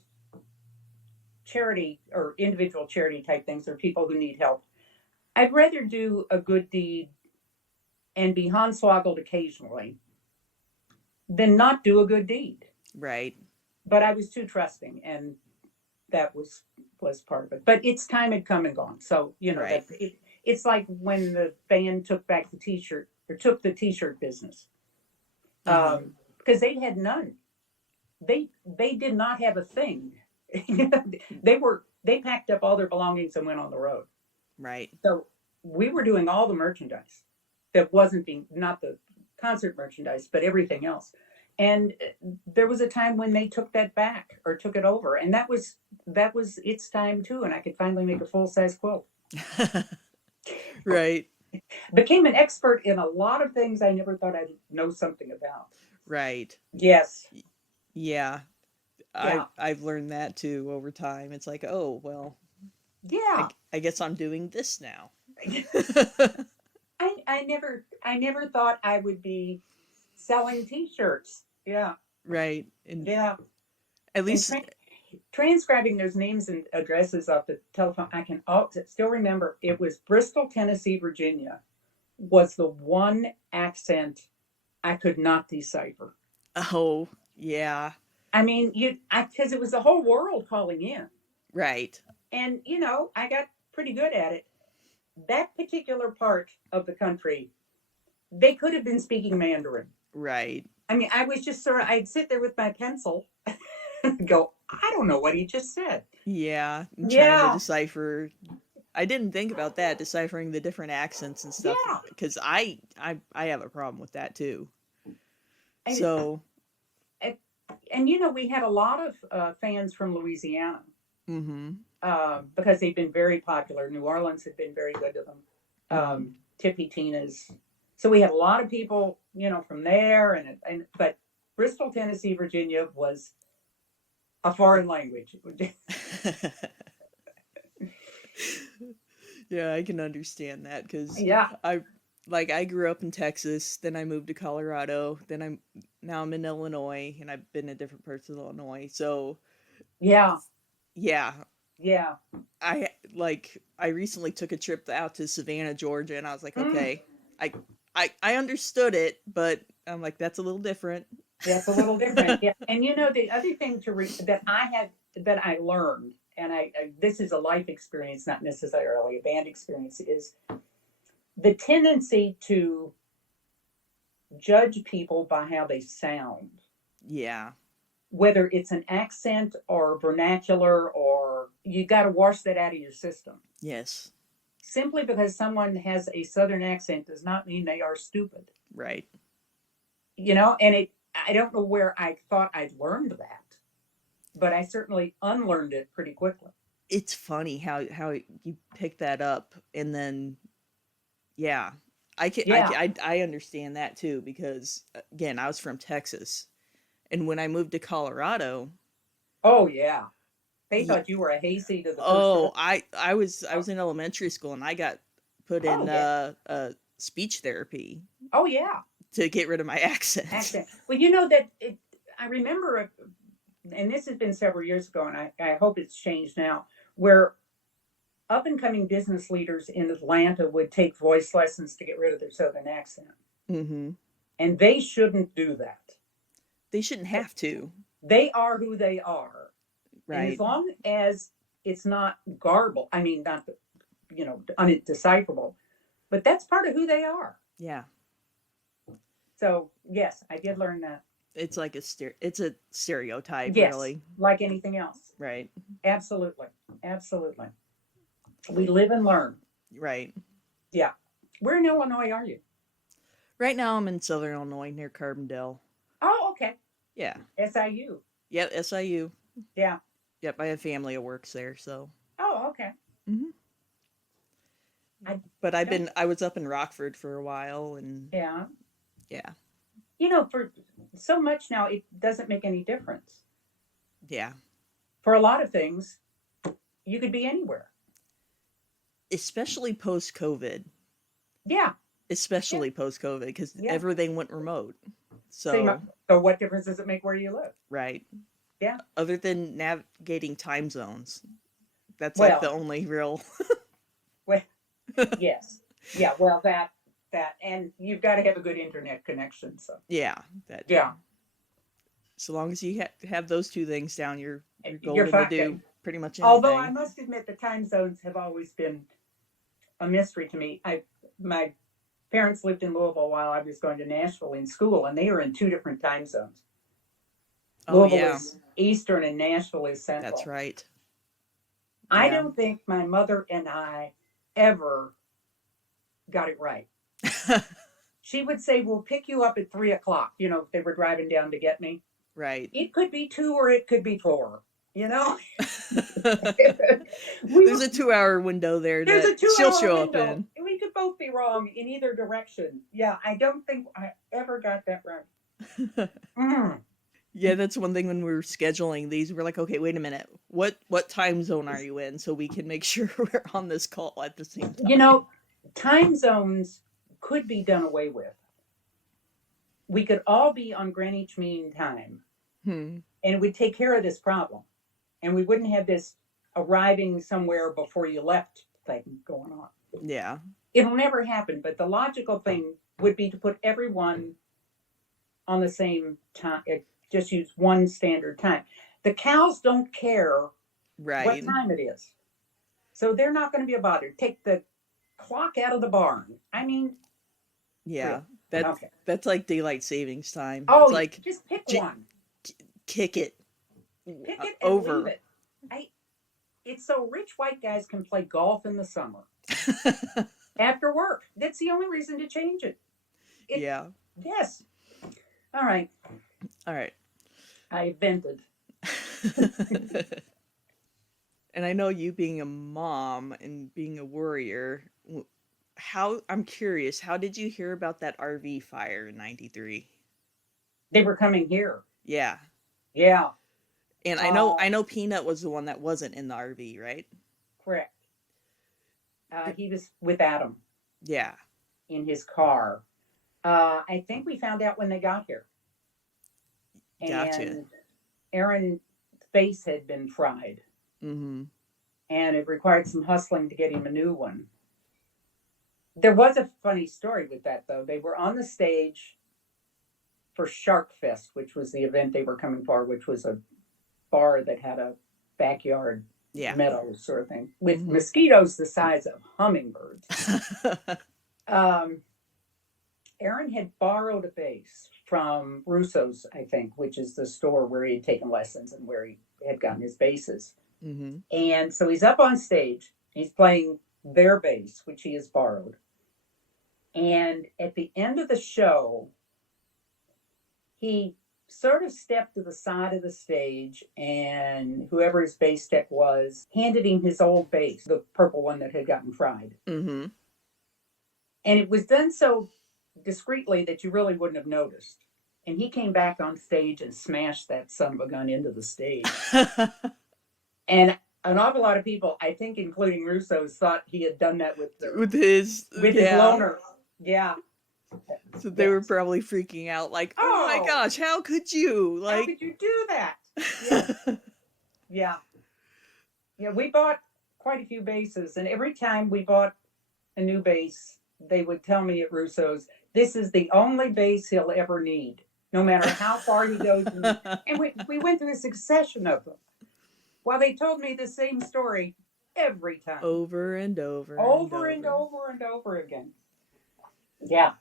charity or individual charity type things, or people who need help. I'd rather do a good deed and be hornswoggled occasionally than not do a good deed. Right. But I was too trusting, and that was part of it. But its time had come and gone. So Right. it's like when the band took back the T-shirt or took the T-shirt business, Uh-huh. because they had none. They did not have a thing. They packed up all their belongings and went on the road. Right. So we were doing all the merchandise that wasn't being, not the concert merchandise, but everything else. And there was a time when they took that back or took it over, and that was its time too. And I could finally make a full size quilt. Right. Became an expert in a lot of things I never thought I'd know something about. Right. Yes. Yeah. Yeah. I've learned that too over time. It's like, oh, well, Yeah. I guess I'm doing this now. I never thought I would be selling T-shirts. Yeah. Right. And Yeah. at And least transcribing those names and addresses off the telephone, I can still remember it was Bristol, Tennessee, Virginia was the one accent I could not decipher. oh, yeah. I mean, because it was the whole world calling in, Right. and I got pretty good at it. That particular part of the country, they could have been speaking Mandarin. Right. I mean, I was just I'd sit there with my pencil and go, I don't know what he just said. Yeah. And trying to Yeah, decipher. I didn't think about that, deciphering the different accents and stuff, yeah. because I have a problem with that too. And, So, we had a lot of fans from Louisiana mm-hmm. because they've been very popular. New Orleans had been very good to them. Mm-hmm. Tippy Tina's. So we had a lot of people, from there, but Bristol, Tennessee, Virginia was a foreign language. Yeah, I can understand that because Yeah, I grew up in Texas, then I moved to Colorado, now I'm in Illinois, and I've been in different parts of Illinois. So yeah, yeah, yeah. I recently took a trip out to Savannah, Georgia, and I was like, Mm, okay, I I understood it, but I'm like, that's a little different. that's a little different. Yeah, and the other thing that I learned, and this is a life experience, not necessarily a band experience, is the tendency to judge people by how they sound, Yeah. whether it's an accent or vernacular, or you got to wash that out of your system. Yes. Simply because someone has a southern accent does not mean they are stupid. Right. And I don't know where I thought I'd learned that, but I certainly unlearned it pretty quickly. It's funny how you pick that up, and then yeah, Yeah. I understand that too, because again, I was from Texas, and when I moved to Colorado, Oh, yeah. They y- thought you were a hayseed of the first oh, order. I Oh, was in elementary school, and I got put oh, in yeah. speech therapy Oh, yeah. to get rid of my accent. Accent. Well, you know that I remember, and this has been several years ago, and I hope it's changed now, where up and coming business leaders in Atlanta would take voice lessons to get rid of their Southern accent. Mm-hmm. And they shouldn't do that. They shouldn't have to, They are who they are. And as right? long as it's not garble, I mean, not, undecipherable, but that's part of who they are. Yeah, So, yes, I did learn that. it's like it's a stereotype, Yes, really, like anything else. right? Absolutely. Absolutely. We live and learn. Right. Yeah. Where in Illinois are you? Right now, I'm in Southern Illinois near Carbondale. Oh, okay. Yeah. SIU. Yep. SIU. Yeah. Yep. I have family that works there, so. Oh, okay. Hmm. I But don't, I was up in Rockford for a while, and yeah. yeah, For so much now, it doesn't make any difference. yeah. For a lot of things, you could be anywhere. Especially post COVID. Yeah. Yeah. Especially post COVID, because Yeah. everything went remote. So, So, so what difference does it make where you live? right. Yeah. Other than navigating time zones, that's like the Well, only real. well, yes. Yeah. Well, and you've got to have a good internet connection. So, Yeah. That too. yeah. So long as you have those two things down, you're You're golden to fine. do pretty much Although I anything. must admit, the time zones have always been a mystery to me. My parents lived in Louisville while I was going to Nashville in school, and they are in two different time zones. Oh Louisville yeah, is Eastern and Nashville is that's Central. right. I Yeah. don't think my mother and I ever got it right. She would say, "We'll pick you up at 3 o'clock." If they were driving down to get me. Right. It could be 2 or it could be 4. we There's were a 2 hour window there There's a that two she'll hour show up window. in. We could both be wrong in either direction. Yeah, I don't think I ever got that right. Mm. Yeah, that's one thing when we were scheduling these. We're like, okay, wait a minute. What time zone are you in, so we can make sure we're on this call at the same You time? know, time zones could be done away with. We could all be on Greenwich Mean Time, Hmm. and it would take care of this problem. And we wouldn't have this arriving somewhere before you left thing going on. Yeah. It'll never happen, but the logical thing would be to put everyone on the same time. Just use one standard time. The cows don't care what Right. time it is, so they're not going to be bothered. Take the clock out of the barn. I mean, Yeah. really? That's Okay. that's like daylight savings time. It's Oh, like just pick j- one. kick it Pick it and leave over. it. It's so rich white guys can play golf in the summer after work. That's the only reason to change it. Yeah. Yes. All right. All right. I vented. And I know you being a mom and being a worrier, I'm curious, how did you hear about that RV fire in 93? They were coming here. Yeah. Yeah. And I know Peanut was the one that wasn't in the RV, right? Correct. He was with Adam Yeah. in his car. I think we found out when they got here. Gotcha. And Aaron's face had been fried. Mm-hmm. And it required some hustling to get him a new one. There was a funny story with that, though. They were on the stage for Shark Fest, which was the event they were coming for, which was a bar that had a backyard Yeah. meadow sort of thing with Mhm. mosquitoes the size of hummingbirds. Aaron had borrowed a bass from Russo's, I think, which is the store where he had taken lessons and where he had gotten his basses. Mm-hmm. And so he's up on stage. He's playing their bass, which he has borrowed. And at the end of the show, he sort of stepped to the side of the stage, and whoever his bass tech was handed him his old bass, the purple one that had gotten fried. Mm-hmm. And it was done so discreetly that you really wouldn't have noticed. And he came back on stage and smashed that son of a gun into the stage. And an awful lot of people, I think, including Russo's, thought he had done that With his loner. Yeah. So they were probably freaking out, like, "Oh my gosh, how could you? Like, how could you do that?" Yeah. Yeah. Yeah. We bought quite a few bases, and every time we bought a new base, they would tell me at Russo's, "This is the only base he'll ever need, no matter how far he goes." And we went through a succession of them. Well, they told me the same story every time. Over and over. Over and over and over again. Yeah.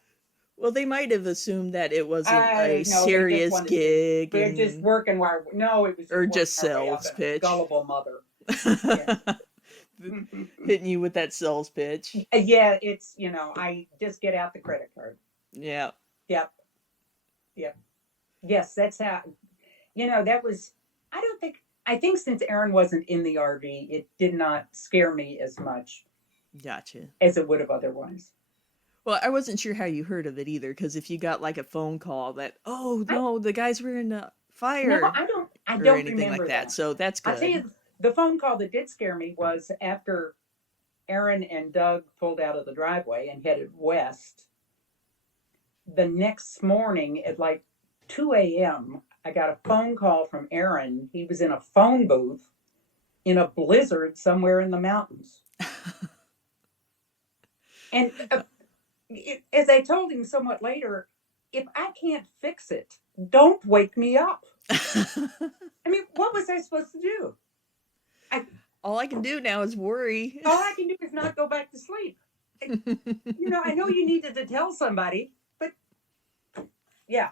Well, they might have assumed that it wasn't a serious gig. They're just working while... No, it was just... Or just sales pitch. Gullible mother. Hitting you with that sales pitch. Yeah, it's, I just get out the credit card. Yeah. Yep. Yes, that's how... that was... I think since Aaron wasn't in the RV, it did not scare me as much. Gotcha. As it would have otherwise. Well, I wasn't sure how you heard of it either, because if you got like a phone call that, oh no, the guys were in the fire. No, I don't or anything remember like that. So that's good. I'll tell you, the phone call that did scare me was after Aaron and Doug pulled out of the driveway and headed west. The next morning at like 2 a.m., I got a phone call from Aaron. He was in a phone booth in a blizzard somewhere in the mountains. And as I told him somewhat later, if I can't fix it, don't wake me up. I mean, what was I supposed to do? All I can do now is worry. All I can do is not go back to sleep. I know you needed to tell somebody, but yeah.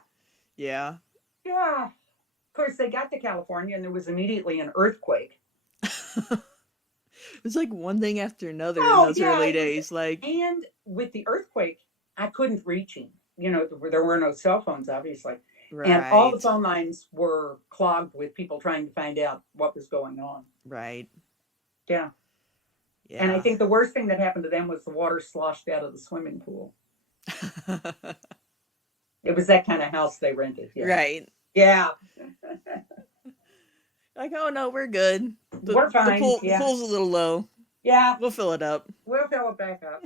Yeah. Yeah. Of course, they got to California and there was immediately an earthquake. It was like one thing after another in those early days. And with the earthquake, I couldn't reach him. There were no cell phones, obviously. Right. And all the phone lines were clogged with people trying to find out what was going on. Right. Yeah. And I think the worst thing that happened to them was the water sloshed out of the swimming pool. It was that kind of house they rented. Yeah. Right. Yeah. Like, oh no, we're good. We're fine. The pool's a little low. Yeah. We'll fill it up. We'll fill it back up.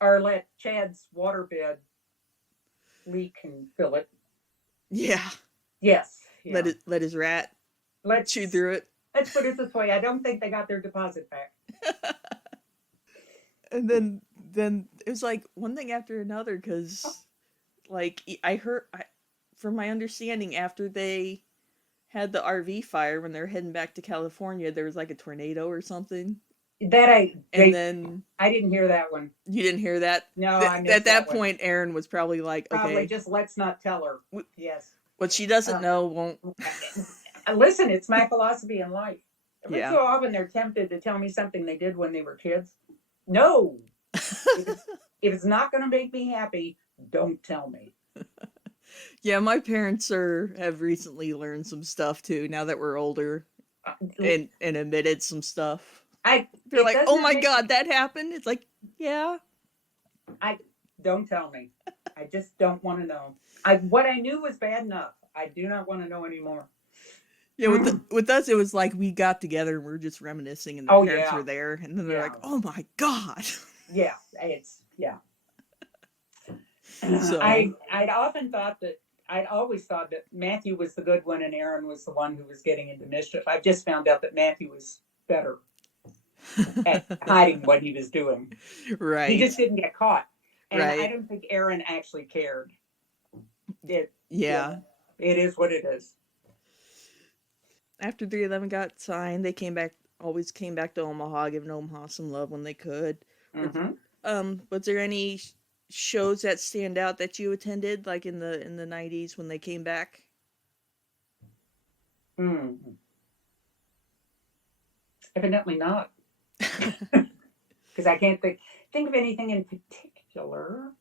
Or let Chad's waterbed leak and fill it. Yeah. Yes. Yeah. Let his rat chew through it. Let's put it this way. I don't think they got their deposit back. And then it was like one thing after another, because like I heard, from my understanding, after they had the RV fire, when they're heading back to California, there was like a tornado or something. I didn't hear that one. You didn't hear that? No, I missed at that one. Point, Aaron was probably like, okay, just let's not tell her. Yes. What she doesn't know won't. Listen, it's my philosophy in life. Every Yeah. so often they're tempted to tell me something they did when they were kids. No. If it's not going to make me happy, don't tell me. Yeah, my parents have recently learned some stuff too, now that we're older, and admitted some stuff. They're like, oh my God, that happened? It's like, yeah. Don't tell me. I just don't want to know. What I knew was bad enough. I do not want to know anymore. Yeah, with us, it was like we got together and we were just reminiscing, and the parents were there, and then they're like, "Oh my God!" Yeah, So I'd always thought that Matthew was the good one and Aaron was the one who was getting into mischief. I just found out that Matthew was better at hiding what he was doing. Right. He just didn't get caught, and I don't think Aaron actually cared. It is what it is. After 311 got signed, they always came back to Omaha, giving Omaha some love when they could. Mm-hmm. Was there any shows that stand out that you attended, like in the 90s when they came back? Evidently not. Because I can't think of anything in particular.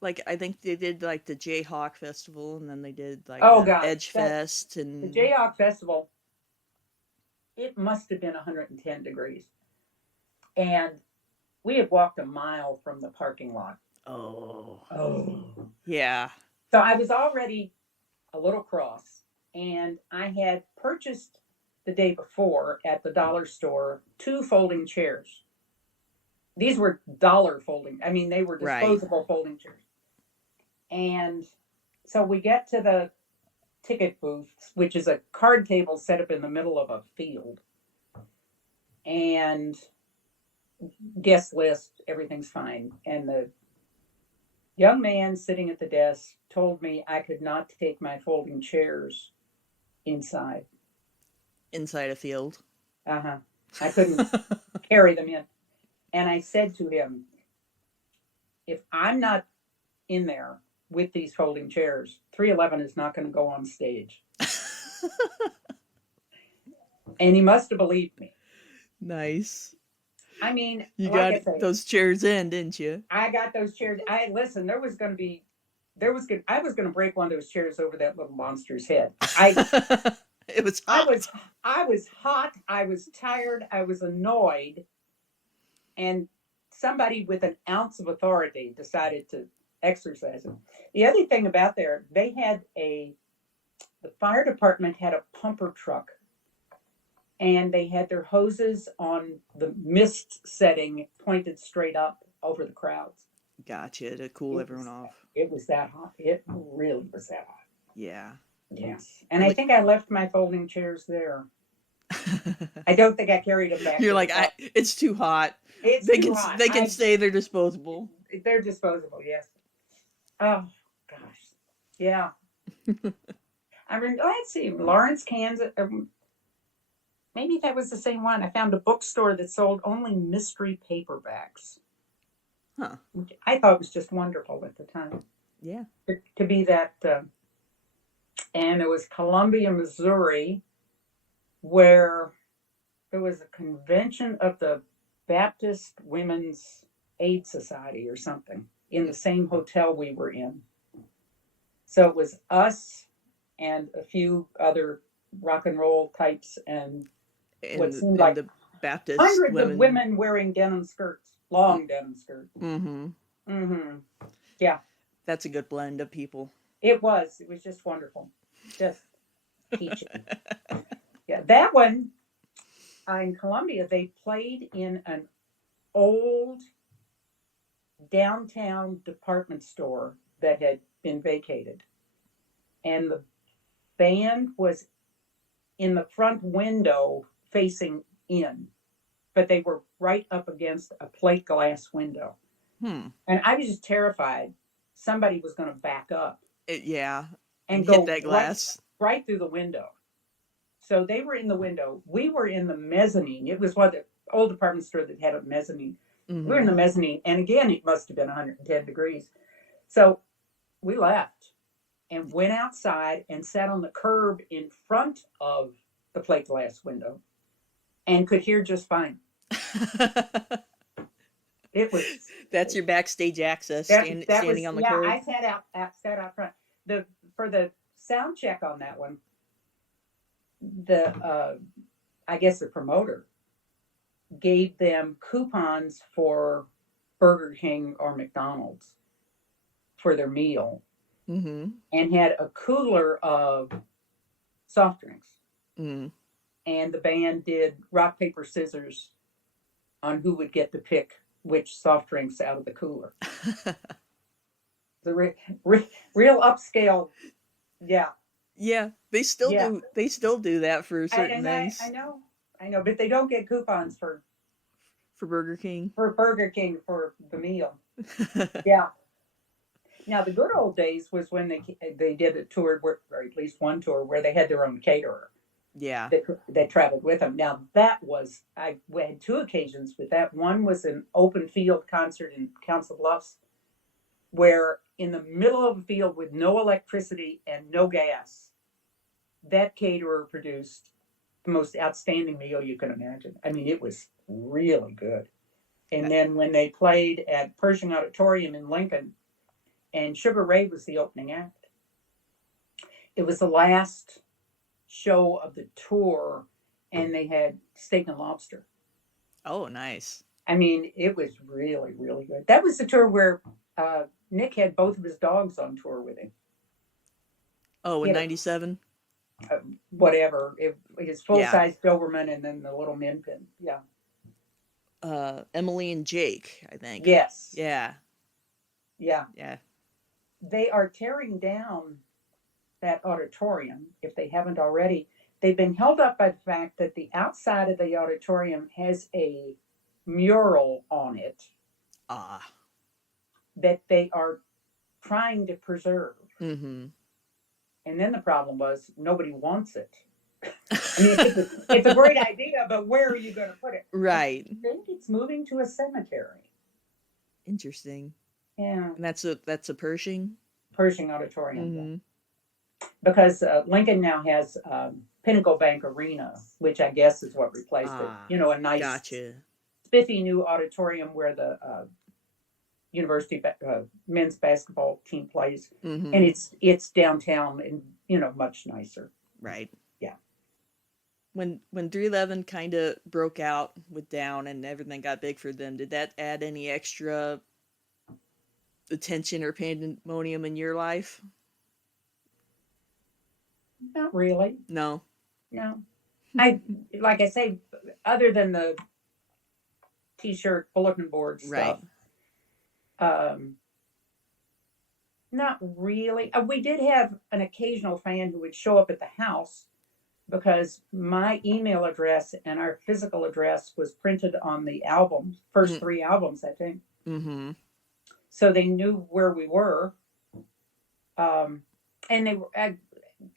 Like, I think they did like the Jayhawk Festival, and then they did like Edge Fest and the Jayhawk Festival. It must have been 110 degrees. And we had walked a mile from the parking lot. Oh. Oh. Yeah. So I was already a little cross. And I had purchased the day before at the dollar store 2 folding chairs. These were dollar folding. I mean, they were Right. disposable folding chairs. And so we get to the ticket booth, which is a card table set up in the middle of a field. And guest list, everything's fine. And the young man sitting at the desk told me I could not take my folding chairs inside. Inside a field. Uh-huh. I couldn't carry them in. And I said to him, if I'm not in there with these folding chairs, 311 is not going to go on stage. And he must have believed me. Nice. I mean, You like got I say, those chairs in, didn't you? I got those chairs. Listen, I was going to break one of those chairs over that little monster's head. It was I hot. was hot. I was tired. I was annoyed. And somebody with an ounce of authority decided to exercise it. The other thing about there, the fire department had a pumper truck, and they had their hoses on the mist setting pointed straight up over the crowds. Gotcha, to cool everyone off. It was that hot. It really was that hot. Yeah. Yes. And I think I left my folding chairs there. I don't think I carried them back. You're like, it's too hot. It's They too can hot. they can say they're disposable. They're disposable, yes. Oh gosh. Yeah. I mean, let's see, Lawrence, Kansas. Maybe that was the same one. I found a bookstore that sold only mystery paperbacks. Huh. Which I thought was just wonderful at the time. Yeah. To be that. And it was Columbia, Missouri, where there was a convention of the Baptist Women's Aid Society or something in the same hotel we were in. So it was us and a few other rock and roll types and what seemed like the Baptist hundreds of women wearing denim skirts, long denim skirts. Mm-hmm. Mm-hmm. Yeah. That's a good blend of people. It was just wonderful. Just teaching. Yeah, that one in Columbia, they played in an old downtown department store that had been vacated. And the band was in the front window facing in, but they were right up against a plate glass window. And I was just terrified somebody was going to back up. Yeah. And hit go that glass. Right through the window. So they were in the window. We were in the mezzanine. It was one of the old department store that had a mezzanine. Mm-hmm. We were in the mezzanine. And again, it must have been 110 degrees. So we left and went outside and sat on the curb in front of the plate glass window and could hear just fine. It was. That's your backstage access, standing on the curb. I sat out front. For the sound check on that one, I guess the promoter gave them coupons for Burger King or McDonald's for their meal, mm-hmm. and had a cooler of soft drinks. Mm-hmm. And the band did rock, paper, scissors on who would get to pick which soft drinks out of the cooler. The real upscale, yeah. Yeah, they still do. They still do that for certain things. I know, but they don't get coupons for Burger King. For Burger King for the meal. Yeah. Now the good old days was when they did a tour, or at least one tour, where they had their own caterer. Yeah. That traveled with them. Now I had 2 occasions with that. One was an open field concert in Council Bluffs, where in the middle of a field with no electricity and no gas, that caterer produced the most outstanding meal you can imagine. I mean, it was really good. And then when they played at Pershing Auditorium in Lincoln, and Sugar Ray was the opening act, it was the last show of the tour, and they had steak and lobster. Oh, nice. I mean, it was really, really good. That was the tour where Nick had both of his dogs on tour with him. Oh, He in had '97. whatever, his full Yeah. size Doberman and then the little Min Pin. Yeah. Emily and Jake, I think. Yes. Yeah. Yeah. Yeah. They are tearing down that auditorium if they haven't already. They've been held up by the fact that the outside of the auditorium has a mural on it Ah. that they are trying to preserve. Mm-hmm. And then the problem was nobody wants it. I mean, it's a great idea, but where are you going to put it? Right. I think it's moving to a cemetery. Interesting. Yeah, And that's a Pershing. Pershing Auditorium. Mm-hmm. Because Lincoln now has Pinnacle Bank Arena, which I guess is what replaced it. Ah. You know, a nice, Gotcha. spiffy new auditorium where the university men's basketball team plays, Mm-hmm. and it's downtown and much nicer. Right. Yeah. When 311 kind of broke out with Down and everything got big for them, did that add any extra attention or pandemonium in your life? Not really. No. No. Like I say, other than the T-shirt bulletin board stuff, not really. We did have an occasional fan who would show up at the house because my email address and our physical address was printed on the album, first 3 albums, I think. Mm-hmm. So they knew where we were. And they were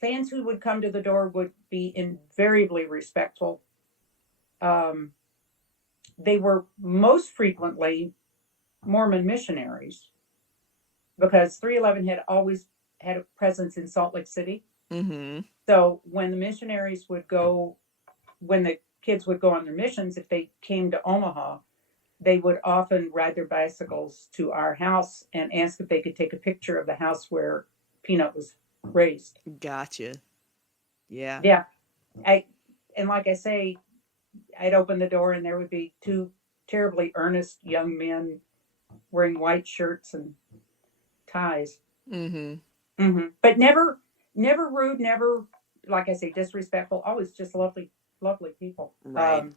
fans who would come to the door would be invariably respectful. They were most frequently Mormon missionaries because 311 had always had a presence in Salt Lake City. Mm-hmm. So when the missionaries would go, when the kids would go on their missions, if they came to Omaha, they would often ride their bicycles to our house and ask if they could take a picture of the house where Peanut was raised. Gotcha. Yeah. Yeah. And like I say, I'd open the door and there would be 2 terribly earnest young men wearing white shirts and ties. Mm-hmm. Mm-hmm. But never rude, never, like I say, disrespectful. Always just lovely people. Right.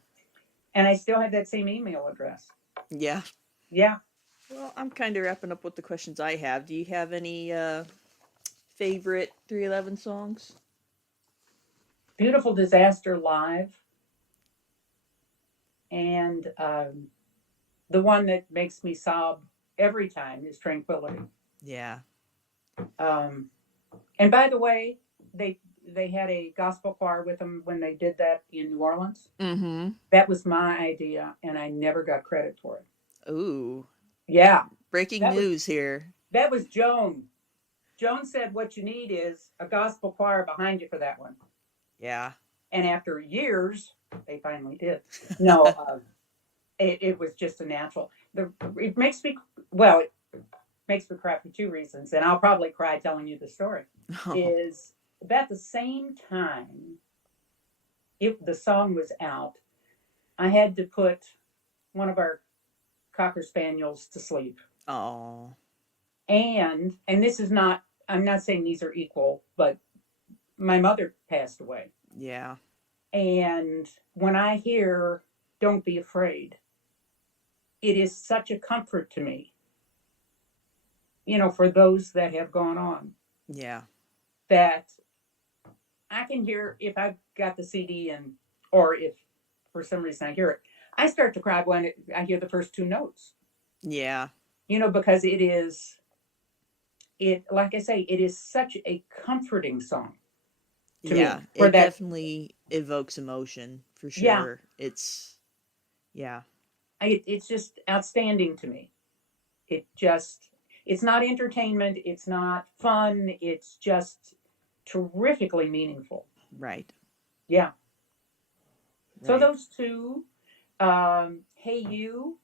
And I still have that same email address. Yeah. Yeah. Well, I'm kind of wrapping up with the questions I have. Do you have any favorite 311 songs? Beautiful Disaster Live. And the one that makes me sob every time is Tranquility. Yeah. And by the way, they had a gospel choir with them when they did that in New Orleans. Mm-hmm. That was my idea, and I never got credit for it. Ooh. Yeah. Breaking news here. That was Joan. Joan said what you need is a gospel choir behind you for that one. Yeah. And after years, they finally did. No, it was just a natural. It makes me cry for 2 reasons, and I'll probably cry telling you the story. Oh. Is about the same time the song was out, I had to put one of our Cocker Spaniels to sleep. Oh. And this is not, I'm not saying these are equal, but my mother passed away. Yeah. And when I hear Don't Be Afraid, it is such a comfort to me, for those that have gone on. Yeah. That I can hear, if I've got the CD or if for some reason I hear it, I start to cry when I hear the first 2 notes. Yeah. Because like I say, it is such a comforting song. Yeah, it definitely evokes emotion for sure. Yeah. It's just outstanding to me. It's not entertainment. It's not fun. It's just terrifically meaningful. Right. Yeah. Right. So those 2, Hey You,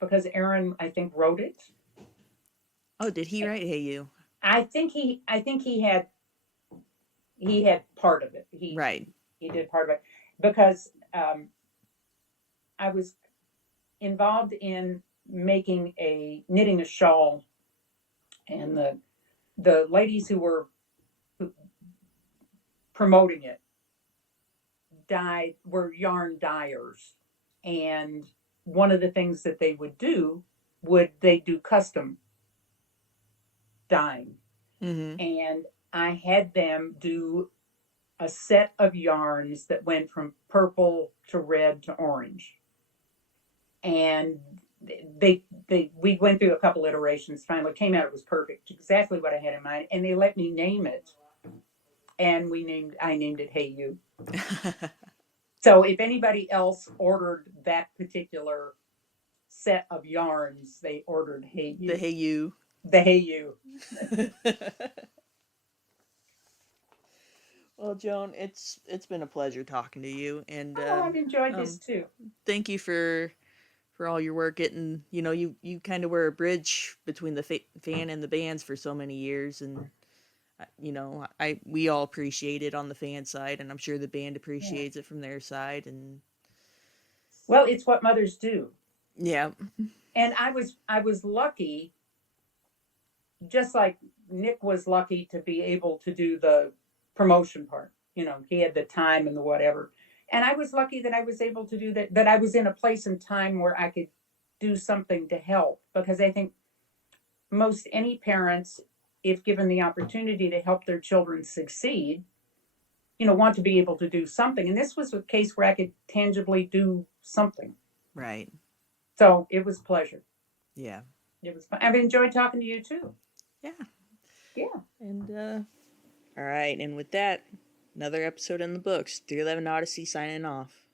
because Aaron, I think, wrote it. Oh, did he write Hey You? I think he had part of it. He right. He did part of it because I was involved in knitting a shawl, and the ladies who were promoting it were yarn dyers, and one of the things that they would do custom dyeing, Mm-hmm. and I had them do a set of yarns that went from purple to red to orange, and we went through a couple iterations. Finally came out, it was perfect, exactly what I had in mind, and they let me name it, and I named it Hey You. So if anybody else ordered that particular set of yarns, they ordered Hey The You. Hey You. The Hey You. Well, Joan, it's been a pleasure talking to you, and Oh, I've enjoyed this too. thank you for all your work. Getting, you kind of were a bridge between the fan and the bands for so many years, and we all appreciate it on the fan side, and I'm sure the band Yeah. appreciates it from their side, and Well, it's what mothers do. yeah, And I was lucky, just like Nick was lucky to be able to do the promotion part. He had the time and the whatever. And I was lucky that I was able to do that, that I was in a place and time where I could do something to help, because I think most any parents, if given the opportunity to help their children succeed, want to be able to do something. And this was a case where I could tangibly do something. right, So it was a pleasure. yeah, It was fun. I've enjoyed talking to you too. yeah, Yeah. and all right, and with that, another episode in the books. 311 Odyssey signing off.